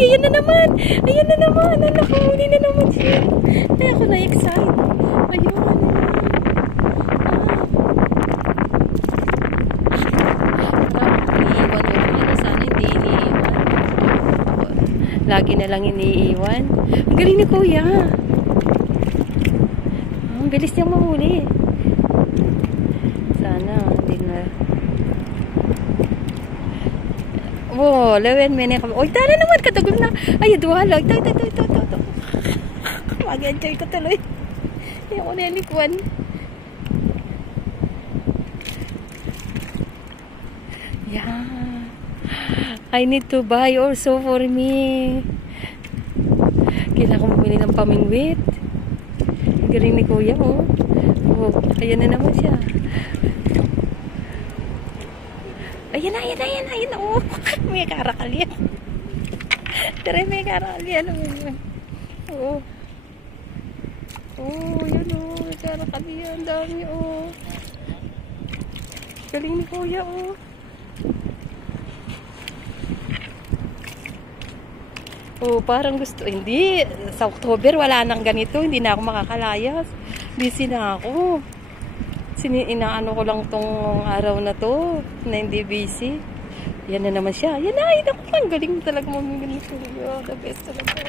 ayan na naman. Ayan na naman. Nakahuli na naman siya. Ay, ako na-excite. Ayun. Lagi na lang iniiwan. Ang galing ni Kuya. Ang bilis niyang mahuli. Sana, hindi na. Wow, lawan mo na kami. Uy, tala naman, katagol na. Ay, duwala. Ito. Mag-enjoy ko tuloy. Hindi ako nalikwan. Yeah. I need to buy also for me. Kailangan ko bumili ng pamingwit. Galing ni Kuya, oh. Oh, ayan na naman siya. Ayan na, oh. May karakal yan. Tara, may karakal yan. Oh. Oh, yan, oh. May karakal yan. Dami, oh. Galing ni Kuya, oh. Oh, parang gusto. Hindi. Sa October, wala nang ganito. Hindi na ako makakalayas. Busy na ako. Inaano ko lang tong araw na to. Na hindi busy. Yan na naman siya. Yan na. Ako, ang galing talaga mamimili ko. The best talaga.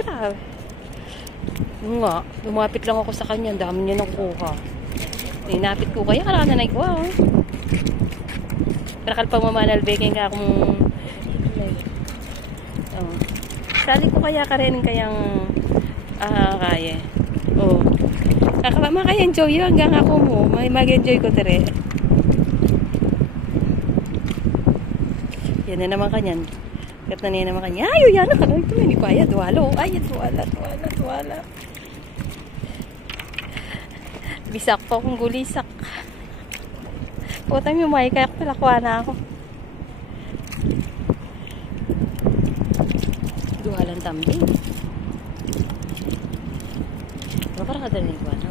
Grabe. Nga. Lumapit lang ako sa kanya. Ang dami niya nakukuha. Inapit ko. Kaya karana na ikuha. Karakal pang mamanalbeking ka akong sali ko kaya ka rin kayang kaya. Oh. Maka-enjoy yun hanggang ako mo. Mag-enjoy ko tere. Yan na naman kanyan. Kat na niya naman kanya. Ay, yan na. Ito na ni Kuya. Duwalo. Ay, duwala. Bisak pa akong gulisak. Putang yung may kaya palakwa na ako. Duwalang tambing. Parang kadaling ko, ano?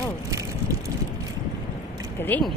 Wow. Galing.